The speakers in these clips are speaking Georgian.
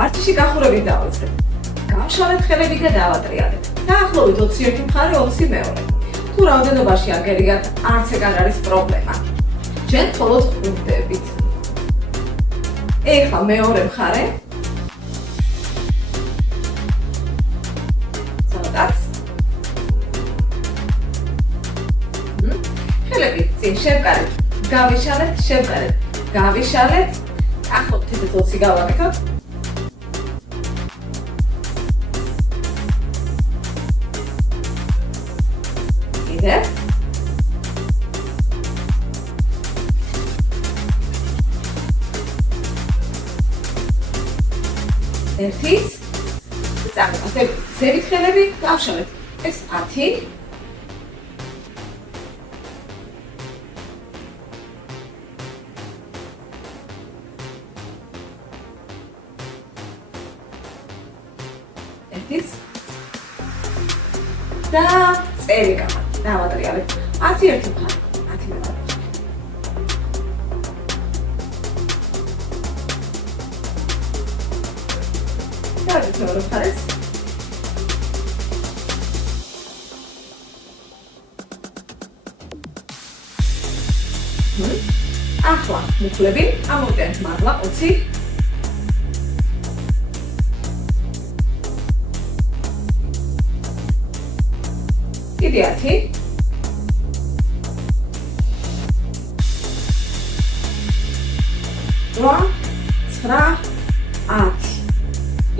ვარჯიში გახურებით დავიწყებ. გავშალეთ ხელები და დავატრიალეთ. დაახლოებით 21 მხარე 20 მეორე. თუ რაოდენობაში აგერიგათ, არც ეგ არ არის პრობლემა. ჩვენ მხოლოდ ხვდებით. ეხლა მეორე მხარე. ცოტაც. ხელები წინ შევკარეთ. გავიშალეთ, შევკარეთ. გავიშალეთ. ახლობთ ისე 20 გავაკეთოთ. კიდევ. ერთის. წამოყავთ. ზევით ხელები გავშალეთ. ეს 10. და წერი დავატრიალეთ. 10 ერთი მხარე, 10 მეორე. დავით მეორე მხარეს. ახლა მუხლები ამოვიტანეთ მაღლა 20. კიდე 10. რვა, 9, 10.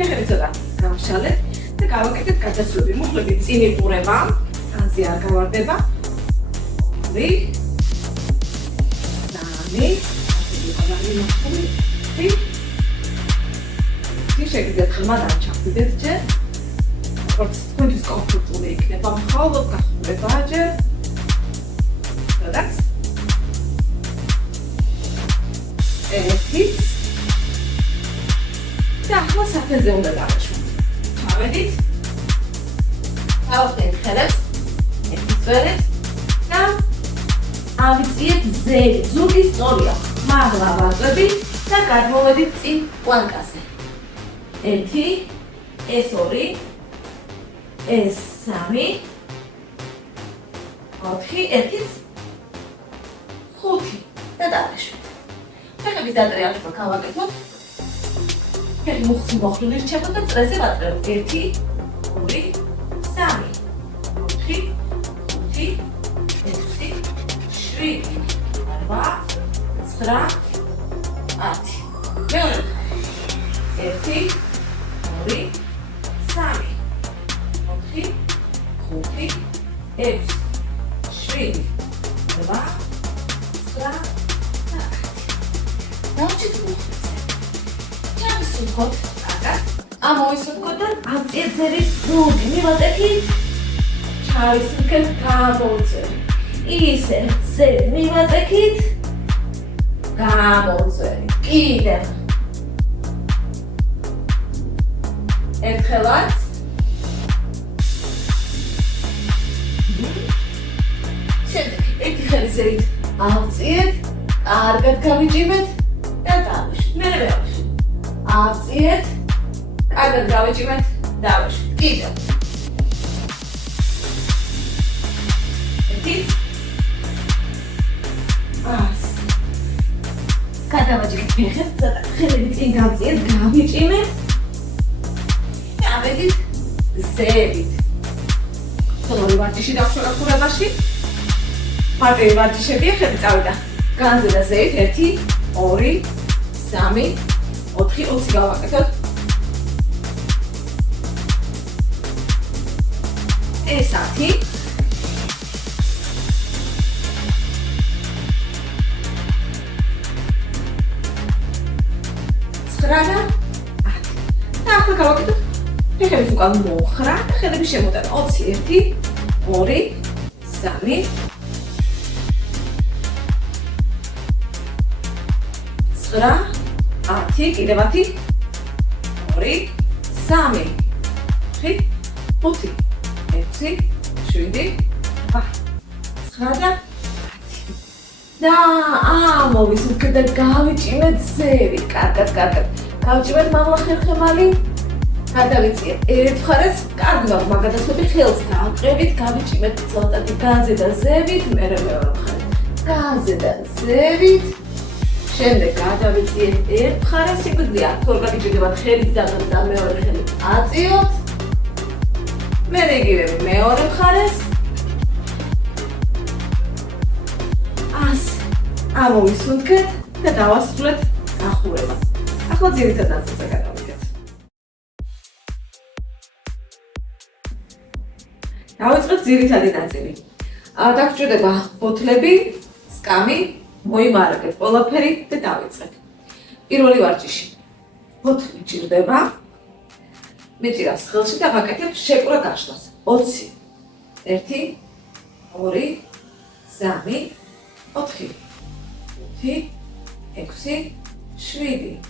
ეხლა ცოტა გავშალეთ და გავაკეთეთ გადასვლები. მუხლები წინ იყურება, განზე არ გავარდება. 2, 3, შეგიძლიათ ხმა დაჩახდეთ ჯერ. თქვენთვის კომფორტული იქნება მხოლოდ გახურება ჯერ. სადაც? ერთიც. და ახლა საფენზე უნდა დავაშვათ. ჩავედით. დავახდენთ ხელებს. ერთის წვერებს და ავიწიეთ ზევით. ზურგი სწორია. მაღლა ვაწვევით და გადმოვედით წინ პლანკაზე. 1, ეს 2, ეს 3, 4, ერთიც, 5 და დავაშვით. ფეხების დატრიალება გავაკეთოთ. ფეხი მუხლი მოხდული რჩება და წრეზე ვატრევთ. 1, 2, 3, 4, 5, 6, 7, 8, 9, 10. მეორე. 1, 2, 3, 4, 5, 6, 7, 8, 9, 10. დავჭით მუხლებზე. ჩავისუნთქოთ, კარგად. ამოვისუნთქოთ და ამწიეთ ზევის ზურგი. მივაწექით. ჩავისუნთქეთ, გამოვწევით. ისე ზევით მივაწექით. გამოვწევით. კიდევ. ერთხელაც. შემდეგ ერთი ხელი ზევით ავწიეთ, კარგად გავიჭიმეთ და დავაშვით. მერე ვავაშვით. ავწიეთ, კარგად გავიჭიმეთ, დავაშვით. კიდევ. ერთიც. გადავაჭირეთ ფეხებს, ცოტა ხელები წინ გავწიეთ, გავიჭიმეთ. ავედით ზევით. ხოლმე ვარჯიში დავხვრა ხურებაში. მარტივი ვარჯიშებია, ხელი წავიდა. განზე და ზევით 1, 2, 3, 4, 20 გავაკეთოთ. ეს 10. სტრადა. და ახლა გავაკეთოთ. ფეხების უკან მოხრა და ხელები შემოტანა. 21, 2, 3, 9, 10, კიდევ 10, 2, 3, 4, 5, 6, 7, 8, 9 და 10. და ამოვისუნთქეთ და გავიჭიმეთ ზევით. კარგად. გავჭირეთ მამლა ხერხემალი. გადავიწიეთ ერთ მხარეს, კარგად მაგადასვები ხელს გავყევით, გავიჭიმეთ ცოტათი განზე და ზევით, მერე მეორე მხარეს. განზე და ზევით. შემდეგ გადავიწიეთ ერთ მხარეს, შეგვიძლია თუ არ გაგიჭირდებათ ხელით და მეორე ხელით აწიოთ. მერე იგივე მეორე მხარეს. ამოვისუნთქეთ და დავასრულეთ ახურება. ახლა ძირითად ნაწილზე გადავიდეთ. დავიწყეთ ძირითადი ნაწილი. დაგჭირდება ბოთლები, სკამი, მოიმარაგეთ ყველაფერი და დავიწყეთ. პირველი ვარჯიში. ბოთლი ჭირდება. მეჭირავს ხელში და ვაკეთებ შეკვრა გაშლას. 20. 1 2 3 4 5 6 7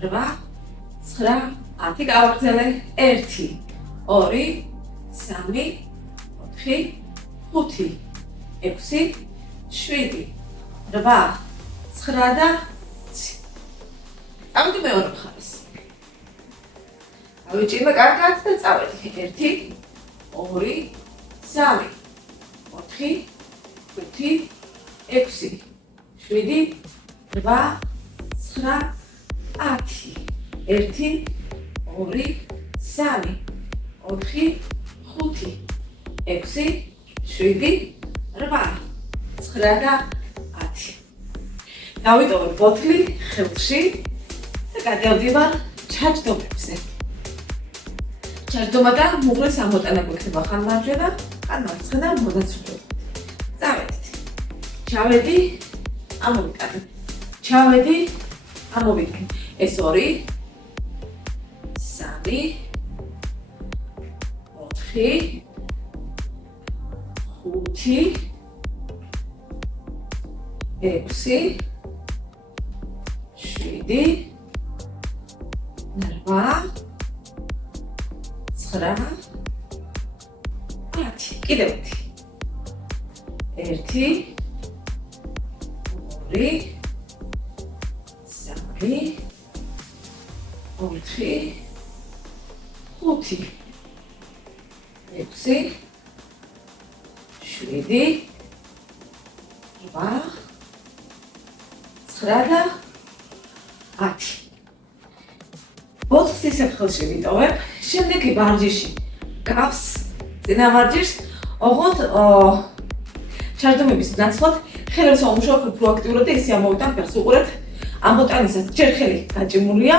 8 9 10 გავაგრძელე 1 2 3 4 5 6 7 8 9 და 10. ამიტომ მეორე მხარეს. ავიჭირე კარგად და წავედი 1 2 3 4 5 6 7 8 9 10 1 2 3 4 5 6 7 8 8 9 და 10. დავიტოვებ ბოთლი ხელში და გადავდივარ ჩაჯდომებზე. ჩაჯდომა და მუღლის ამოტანა გვექნება ხან მარჯვენა, ხან მარცხენა მონაცვლეობით. წავედით. ჩავედი, ამოვიტანე. ჩავედი, ამოვიტანე. ეს 2 3 4 5 6 7 8 9 10. კიდევ 1 2 3 4 5 6 7 8 9 და 10. ბოთლს ისე ხელში ვიტოვებ. შემდეგი ვარჯიში გავს წინა ვარჯიშს, ოღონდ ჩაჯდომების ნაცვლად ხელებს ამუშავებ უფრო აქტიურად და ისე ამოვიტან ფერს. უყურეთ, ამოტანისას ჯერ ხელი გაჭიმულია,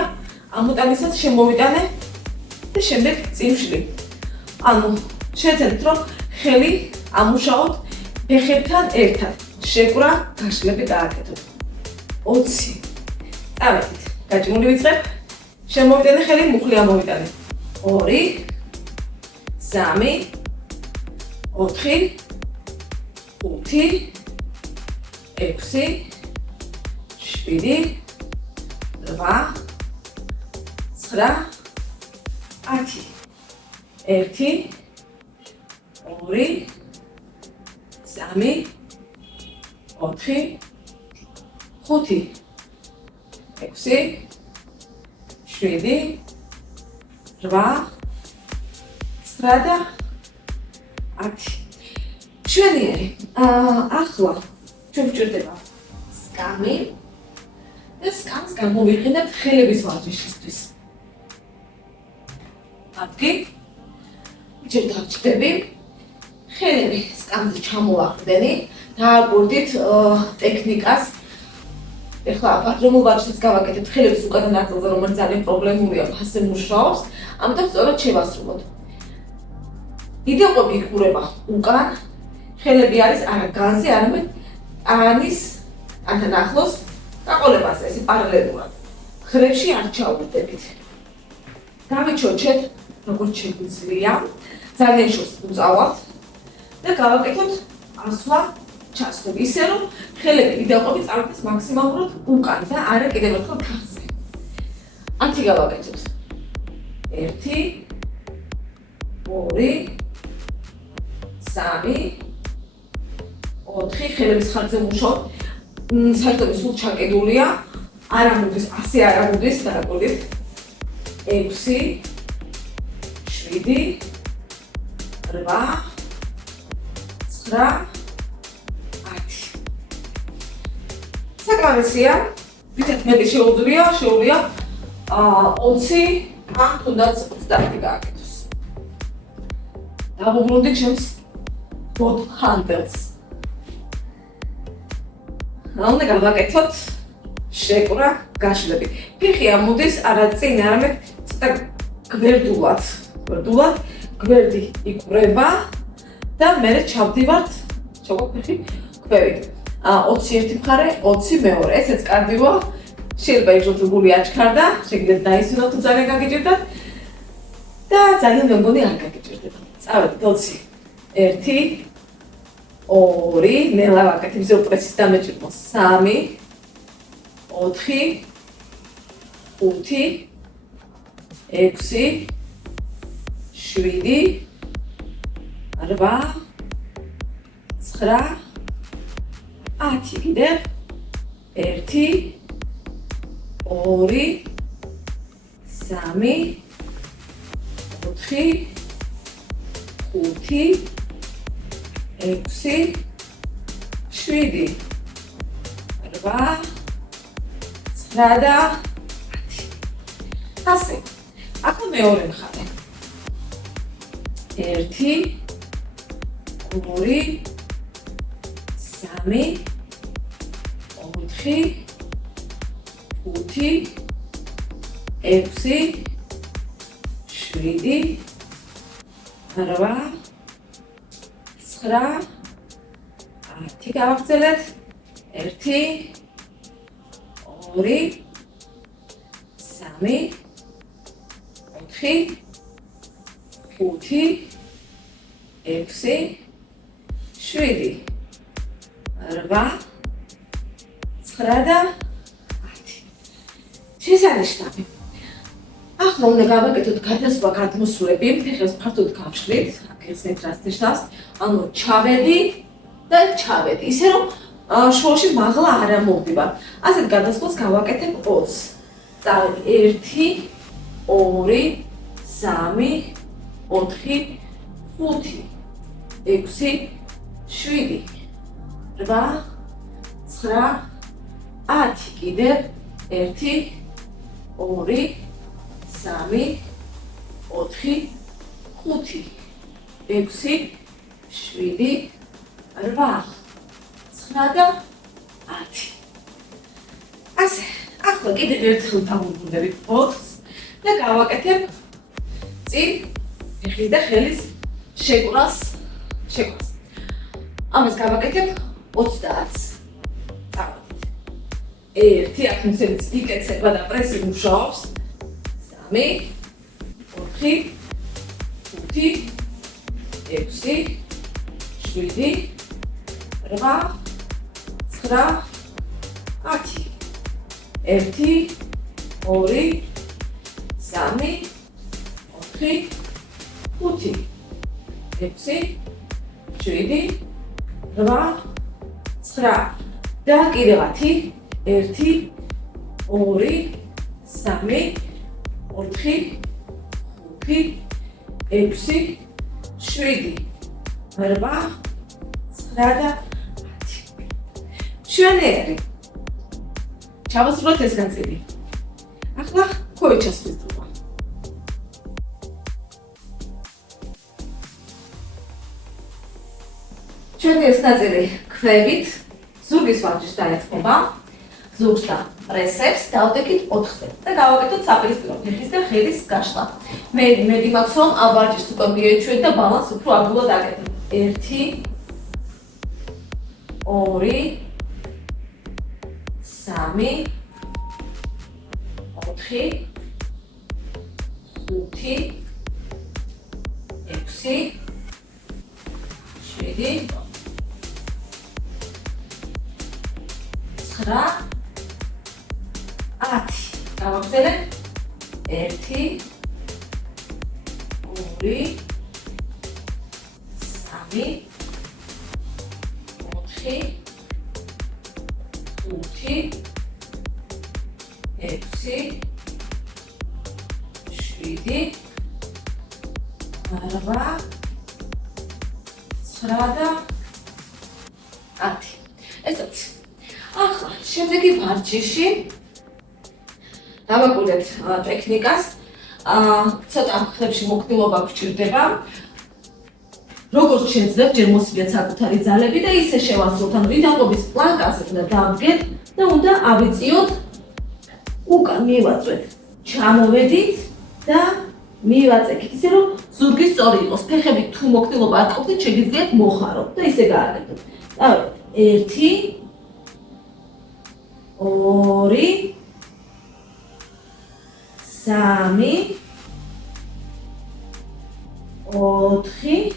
ამოტანისას შემოვიტანე და შემდეგ წიმშლი. ანუ შეეცადეთ რომ ხელი ამუშაოთ ფეხებთან ერთად. შეკვრა გაშლები გააკეთოთ. 20. წავედით. გაჭიმული ვიწყებ. შემოვიტანე ხელი, მუხლი ამოვიტანე. 2 3 4 5 6 7 8 9 10. 1 2 3 4 5 6 7 8 9 და 10. ჩვენიერი. ახლა ჩვენ გვჭირდება სკამი და სკამს გამოვიყენებთ ხელების ვარჯიშისთვის. ადგი ჯერ დავჭდები, ხელები სკამზე ჩამოვაყრდენი, დააკვირდით ტექნიკას. ეხლა რომელ ვარჯიშს გავაკეთებთ ხელების უკანა ნაწილზე, რომელიც ძალიან პრობლემურია, ფასზე მუშაობს, ამიტომ სწორად შევასრულოთ. იდეყვები იყურება უკან, ხელები არის არა განზე, არამედ ტანის ტანთან ახლოს გაყოლებაზე, ესე პარალელურად. ხრებში არ ჩავდებით. გამიჩოჩეთ, როგორც შეგვიძლია, ძალიან შორს უწავალთ და გავაკეთოთ ასვლა ჩასვები, ისე რომ ხელები იდეყვები წავიდეს მაქსიმალურად უკან და არა კიდევ ერთხელ განზე. 10 გავაკეთოთ. 1 2 3 4 ხელების ხარჯზე მუშაობ. საერთოდ სულ ჩაკიდულია. არ ამოდის, ასე არ ამოდის, დაგაკურდით. 6 7 8 9 10. საკმარისია. ვიდრე მეტი შეუძლია 20 ან თუნდაც 30 გააკეთოს. დავუბრუნდით ჩემს bot handles. უნდა გავაკეთოთ შეკვრა გაშლები. ფეხი ამოდის არა წინ, არამედ ცოტა გვერდულად. გვერდი იკვრება და მე ჩავდივართ ფეხი ქვევით. 21 მხარე, 20 მეორე. ესეც კარდიოა. შეიძლება იგრძნოთ გული აჩქარდა, შეგიძლიათ დაისვენოთ თუ ძალიან გაგიჭირდათ და ძალიან მეგონი არ გაგიჭირდება. წავედით 20 1 2 ნელა ვაკეთებ ისე უპრესის დამეჭირმოს 3 4 5 6 7 8 9 10 კიდევ 1 2 3 4 5 6 7 8 9 და 10. ასე. ახლა მეორე მხარე. 1 2 3 4 5 6 7 8 9 10 გავაგრძელეთ 1 2 3 4 5 6 7 8 9 და 10. შესანიშნავი. ახლა უნდა გავაკეთოთ გადასვლა გადმოსვლები, ფეხებს ფართოდ გავშლით, აქეთ რას ნიშნავს, ანუ ჩავედი და ჩავედი, ისე რომ შუაში მაღლა არ ამოვდივარ. ასეთ გადასვლას გავაკეთებ 20. წავედი 1 2 3 4 5 6 7 8 9 10 კიდევ 1 2 3 4 5 6 7 8 9 და 10. ასე, ახლა კიდევ ერთხელ დავუბრუნდებით 4-ს და გავაკეთებ წინ ფეხის და ხელის შეკვრას. ამას გავაკეთებ 30-ს. წავედით. 1 აქ მოცემიც იკეცება და პრესი მუშაობს. 3 4 5 6 7 8 9 10. 1 2 3 4 5 6 7 8 9 და კიდევ 10. 1 2 3 4 5 6 7 8 9 და 10. მშვენიერი. ჩავასრულოთ ეს ნაწილი. ახლა ქვევით ჩასვლის დროა. ჩვენი ეს ნაწილი ქვევით ზურგის ვარჯიშს დაეთმობა. ზურგს და პრესებს დავდექით 4-ზე და გავაკეთოთ საპირისპირო ფეხის და ხელის გაშლა. მე მაქვს რომ ამ ვარჯიშს უკვე მიეჩვენეთ და ბალანს უფრო ადვილად აკეთებ. 1 2 3 4 5 6 7 9 10. გავაგრძელებ 1 2 3 4 5 6 6 7 8 9 და 10. ესეც. ახლა შემდეგი ვარჯიში დავაკვირდეთ ტექნიკას. ცოტა ხლებში მოკლობა გვჭირდება. როგორც შეძლებთ, ჯერ მოსვიეთ საკუთარი ძალები და ისე შევასრულოთ. ანუ ვიდაყობის პლანკაზე უნდა დავდგეთ და უნდა ავიწიოთ უკან მივაწვეთ. ჩამოვედით და მივაწექით ისე რომ ზურგი სწორი იყოს. ფეხები თუ მოკლობა არ ყოფნით, შეგიძლიათ მოხაროთ და ისე გააკეთოთ. დავით 1 2 3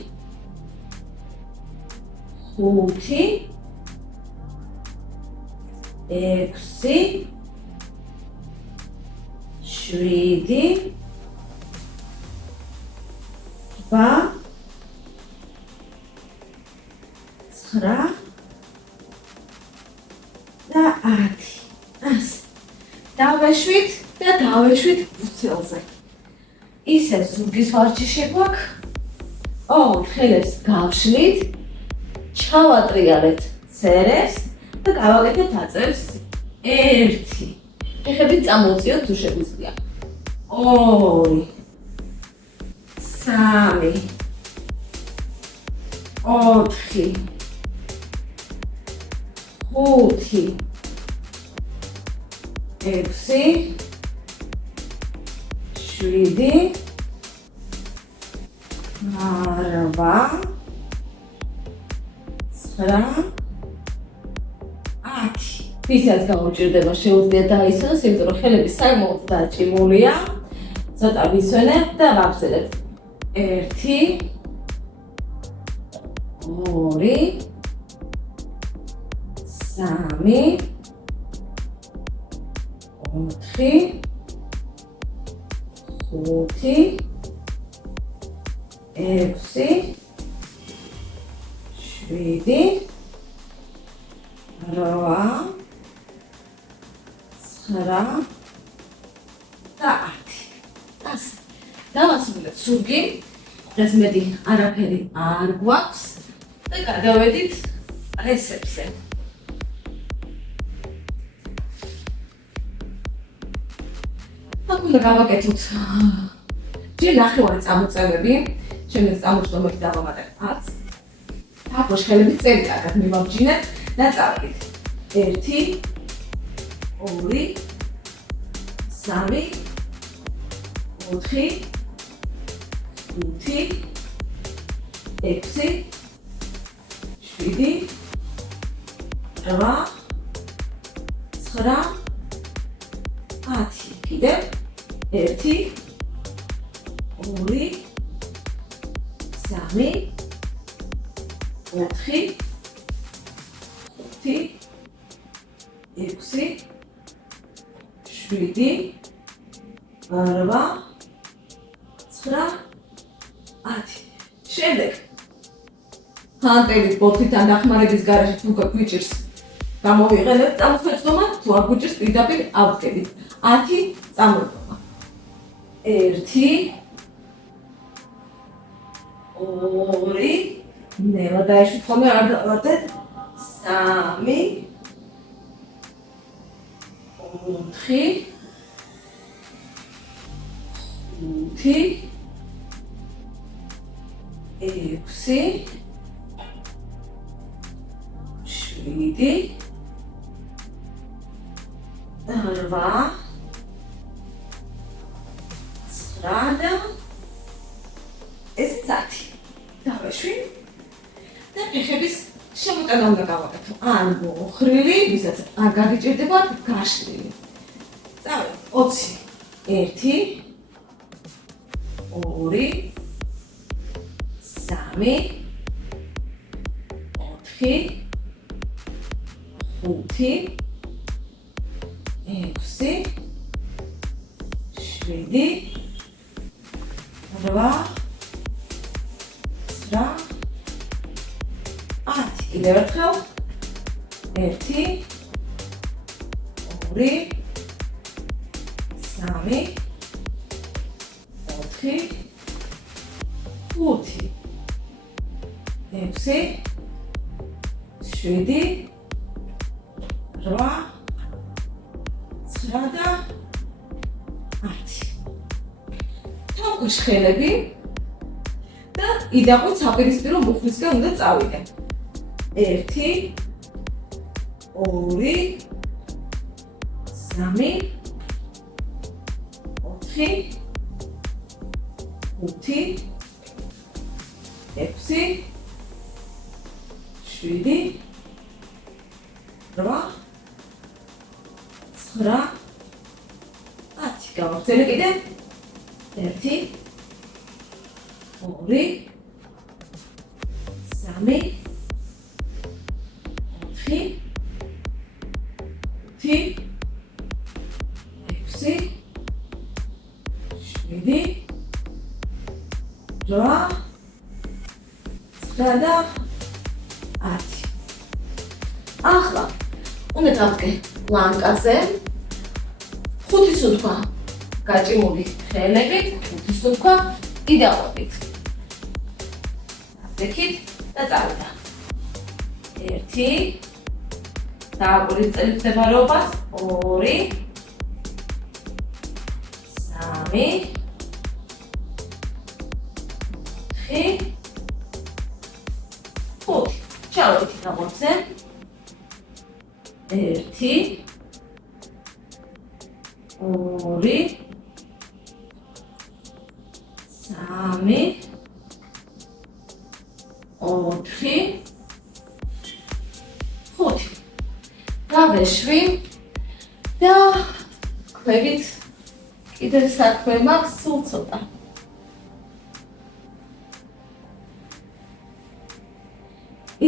4 5 6 7 8 9 და 10. ასე. დავეშვით და დავეშვით ვრცელზე. ისე ზურგის ვარჯიში გვაქვს. ხელებს გავშლით, ჩავატრიალეთ ცერებს და გავაკეთეთ აწევს 1. ფეხები წამოვწიოთ თუ შეგვიძლია. 2 3 4 5 6 7 8 9 10. ვისაც გამოჭირდება შეუძლიათ დაისვენოს, იმიტომ რომ ხელები საკმაოდ დაჭიმულია. ცოტა ვისვენებ და ვაგრძელებთ. 1 2 3 4 5 6 7 8 9 და 10. ასე. დავასრულეთ ზურგი. ეს მეტი არაფერი არ გვაქვს და გადავედით პრესებზე. აქ უნდა გავაკეთოთ ჯერ ნახევარი წამოწევები, შემდეგ წამოწევები დავამატებთ 10. აქ ხელები წერი კარგად მივაბჯინეთ და წავედით. 1 2 3 4 5 6 7 8 9 10. კიდევ 1 2 3 4 5 6 7 8 9 10. შემდეგ ჰანტებით ბოთლიდან დახმარების გარეშე თუ გვიჭირს გამოვიყენებთ წამოსაჯდომა, თუ არ გვიჭირს პირდაპირ ავდგებით. 10 წამოდგომა. 1 2 ნელა დაეშვით ხოლმე არ დავარდეთ. 3 4 5 6 7 8 9 ეს 10. დავეშვი და ფეხების შემოტანა უნდა გავაკეთო. ან მოხრილი, ვისაც არ გაგიჭირდებათ, გაშლილი. წავედით 20. 1 2 3 4 5 6 7 8 9 10. კიდევ ერთხელ 1 2 3 3 4 5 6 7 8 9 და 10 თავგუშ ხელები და იდაყვით საპირისპირო მუხლისკენ უნდა წავიდე 1 2 3 4 5 6 7 8 9 10 გავაგრძელე კიდე 1 2 3 4 5 6 7 8 9 და 10 ახლა უნდა დავდგე ლანკაზე 5 სუნთქვა გაჭიმული ხელებით 5 სუნთქვა იდაყვებით დაგდექით და წავიდა 1 დააკვირდით წელით მდებარეობას 2 3 4 5 ჩავედით ნაბორცზე 1 2 3 4 5 გავეშვი და ქვევით კიდევ საქმე მაქვს სულ ცოტა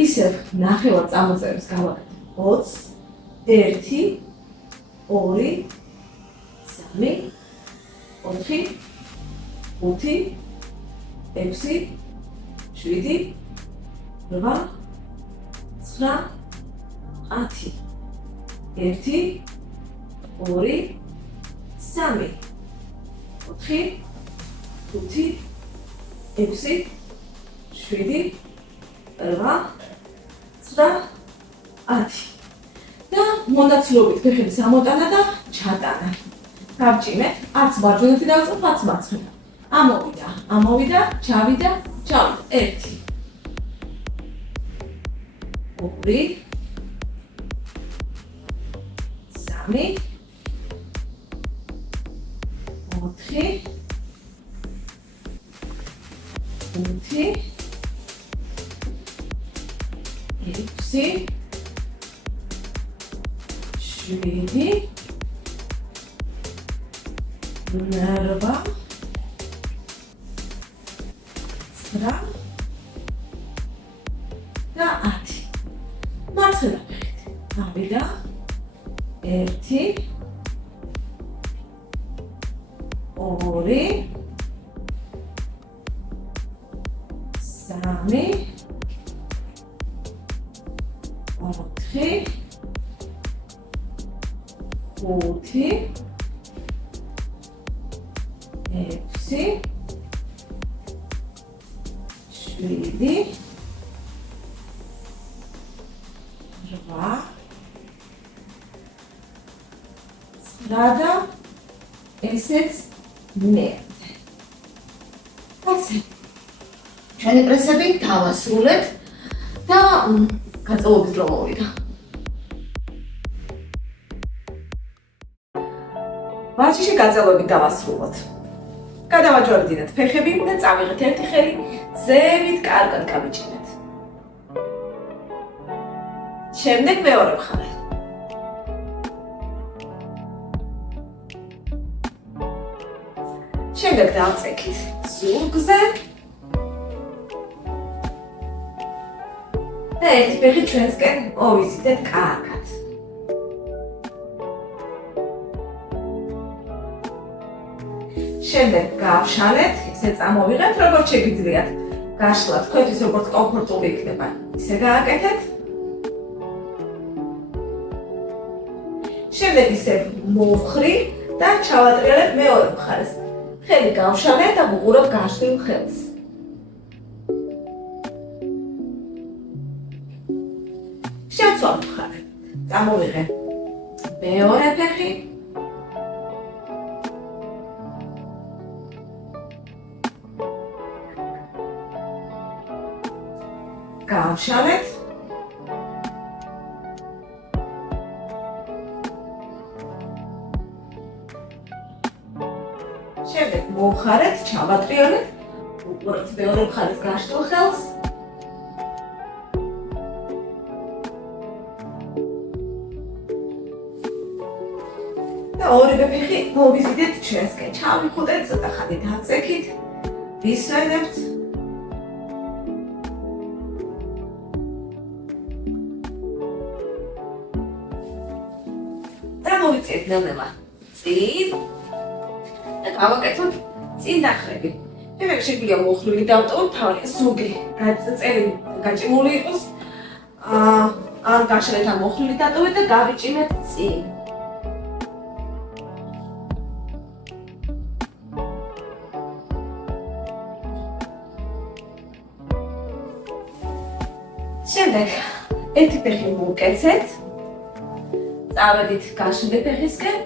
ისევ ნახევარ წამოწერებს გავაკეთებ 20 1 2 3 4 5 6 7 8 9 10 1 2 3 4 5 6 7 8 9 10 და მონაცვლობით ფეხების ამოტანა და ჩატანა. გავჭიმეთ, არც მარჯვენეთი დავწყობ, არც მარცხენა. ამოვიდა, ჩავიდა, 1 2 3 4 5 6 7 8 9 და 10 მარცხენა ფეხით ავიდა 1 2 3 4 5 6 7 8 9 ესეც მერდე. ასე. ჩვენი პრესები დავასრულეთ და გაწეულობის დრო მოვიდა. ვაჭიში გაწეულებით დავასრულოთ. გადავაჯვარდინეთ ფეხები და წავიღეთ ერთი ხელი ზევით კარგად გავიჭინეთ. შემდეგ მეორე მხარე. შემდეგ დავწექით ზურგზე და ერთი ფეხი ჩვენსკენ მოვიზიდეთ კარგად. შემდეგ გავშალეთ, ისე წამოვიღეთ, როგორც შეგიძლიათ. გაშლა თქვენთვის როგორც კომფორტული იქნება, ისე გააკეთეთ. შემდეგ ისე მოვხრი და ჩავატრიალებ მეორე მხარეს. ხელი გავშალე და ვუყურებ გაშლილ ხელს. შევცვალ მხარე. წამოვიღე მეორე ფეხი. გავშალეთ. შემდეგ მოვხარეთ, ჩავატრიალეთ, უყურებთ მეორე მხარეს გაშლილ ხელს. და ორივე ფეხი მოვიზიდეთ ჩვენსკენ. ჩავიხუტეთ, ცოტა ხანი დავწექით, ვისვენებთ. და მოვიწიეთ ნელ-ნელა წინ. და გავაკეთოთ წინ დახრები. შემდეგ შეგვიძლია მოხლული დავტოვოთ, თავი ზოგი წელი გაჭიმული იყოს. ან გაშლეთ ან მოხლული დატოვეთ და გავიჭიმეთ წინ. შემდეგ ერთი ფეხი მოვკეცეთ. წავედით გაშლილი ფეხისკენ.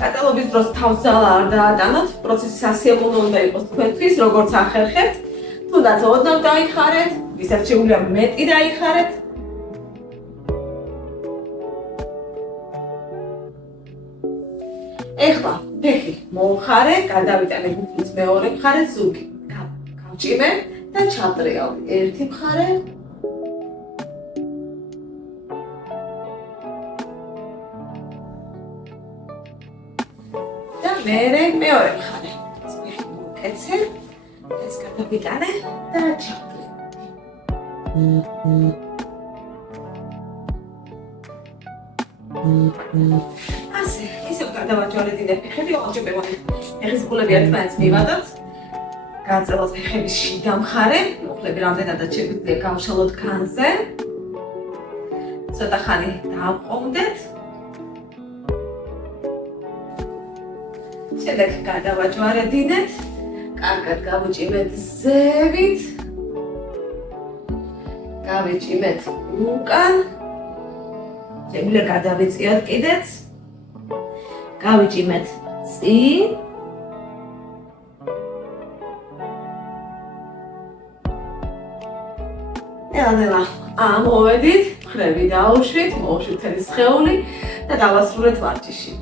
გაწელობის დროს თავს ძალა არ დაატანოთ, პროცესი სასიამოვნო უნდა იყოს თქვენთვის, როგორც ახერხებთ. თუნდაც ოდნავ დაიხარეთ, ვისაც შეუძლია მეტი დაიხარეთ. ეხლა ფეხი მოვხარე, გადავიტანე გუფრის მეორე მხარე ზოგი. გავჭიმე და ჩატრიალ ერთი მხარე. და მეორე მხარე. ფეხი მოვკეცე, ეს გადავიტანე და ჩატრიალ. ასე, ისევ გადავაჯვარედინე ფეხები, ოღონდ ფეხის ბულები ერთმანეთს მივადოთ. გაწელოთ ფეხების შიგა მხარე, მუხლები რამდენადაც შეგვიძლია გავშალოთ განზე. ცოტა ხანი დავყომდეთ. შემდეგ გადავაჯვარედინეთ, კარგად გავუჭიმეთ ზევით. გავიჭიმეთ უკან. შეგვიძლია გადავიწიოთ კიდეც. გავიჭიმეთ წინ. ნელა ამოვედით, მხრები დაუშვით, მოვუშვით მთელი სხეული და დავასრულეთ ვარჯიში.